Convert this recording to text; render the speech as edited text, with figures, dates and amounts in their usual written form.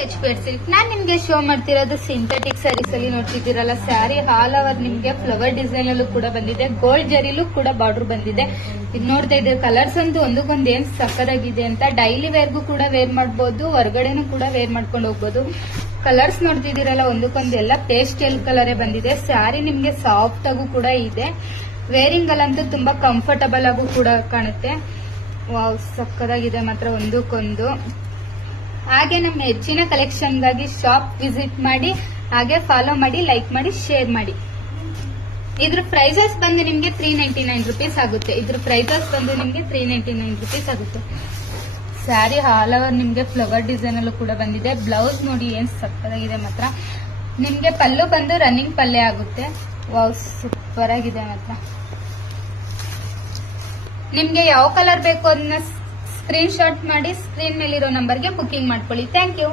HP silk ನಾನ್ ನಿಮ್ಗೆ show ಮಾಡ್ತಿರೋದು synthetic saris ಅಲ್ಲಿ ನೋಡ್ತಿದ್ದೀರಲ್ಲ. ಸ್ಯಾರಿ ಆಲ್ ಓವರ್ ನಿಮ್ಗೆ ಫ್ಲವರ್ ಡಿಸೈನ್ ಅಲ್ಲೂ ಕೂಡ ಬಂದಿದೆ, ಗೋಲ್ಡ್ ಜರಿಲೂ ಕೂಡ ಬಾರ್ಡರ್ ಬಂದಿದೆ. ಇದು ನೋಡ್ತಾ ಇದ್ರೆ ಕಲರ್ಸ್ ಅಂತೂ ಒಂದಕ್ಕೊಂದು ಏನ್ ಸಕ್ಕದಾಗಿದೆ ಅಂತ. ಡೈಲಿ ವೇರ್ಗೂ ಕೂಡ ವೇರ್ ಮಾಡಬಹುದು, ಹೊರಗಡೆನೂ ಕೂಡ ವೇರ್ ಮಾಡ್ಕೊಂಡು ಹೋಗ್ಬೋದು. ಕಲರ್ಸ್ ನೋಡ್ತಿದ್ದೀರಲ್ಲ ಒಂದಕ್ಕೊಂದು ಎಲ್ಲ ಪೇಸ್ಟಲ್ ಕಲರೇ ಬಂದಿದೆ. ಸ್ಯಾರಿ ನಿಮ್ಗೆ ಸಾಫ್ಟ್ ಆಗು ಕೂಡ ಇದೆ, ವೇರಿಂಗ್ ಅಲ್ಲಂತೂ ತುಂಬಾ ಕಂಫರ್ಟಬಲ್ ಆಗು ಕೂಡ ಕಾಣುತ್ತೆ. ವಾವ್, ಸಕ್ಕದಾಗಿದೆ ಮಾತ್ರ ಒಂದಕ್ಕೊಂದು. ಹಾಗೆ ನಮ್ಮ ಹೆಚ್ಚಿನ ಕಲೆಕ್ಷನ್ಗಾಗಿ ಶಾಪ್ ವಿಸಿಟ್ ಮಾಡಿ, ಹಾಗೆ ಫಾಲೋ ಮಾಡಿ, ಲೈಕ್ ಮಾಡಿ, ಶೇರ್ ಮಾಡಿ. ಇದ್ರ ಪ್ರೈಸಸ್ ಬಂದು ನಿಮ್ಗೆ 399 rupees ಆಗುತ್ತೆ. ಇದ್ರ ಪ್ರೈಸಸ್ ಬಂದು ನಿಮ್ಗೆ 399 rupees ಆಗುತ್ತೆ. ಸ್ಯಾರಿ ಆಲ್ ಓವರ್ ನಿಮ್ಗೆ ಫ್ಲವರ್ ಡಿಸೈನ್ ಅಲ್ಲೂ ಕೂಡ ಬಂದಿದೆ. ಬ್ಲೌಸ್ ನೋಡಿ ಏನ್ ಸಕ್ಕದಾಗಿದೆ ಮಾತ್ರ. ನಿಮ್ಗೆ ಪಲ್ಲು ಬಂದು ರನ್ನಿಂಗ್ ಪಲ್ಲೆ ಆಗುತ್ತೆ. ವಾವ್, ಸೂಪರ್ ಆಗಿದೆ ಮಾತ್ರ. ನಿಮ್ಗೆ ಯಾವ ಕಲರ್ ಬೇಕು ಅದನ್ನ ಸ್ಕ್ರೀನ್ ಶಾಟ್ ಮಾಡಿ ಸ್ಕ್ರೀನ್ ಮೇಲಿರೋ ನಂಬರ್ಗೆ ಬುಕಿಂಗ್ ಮಾಡ್ಕೊಳ್ಳಿ. Thank you.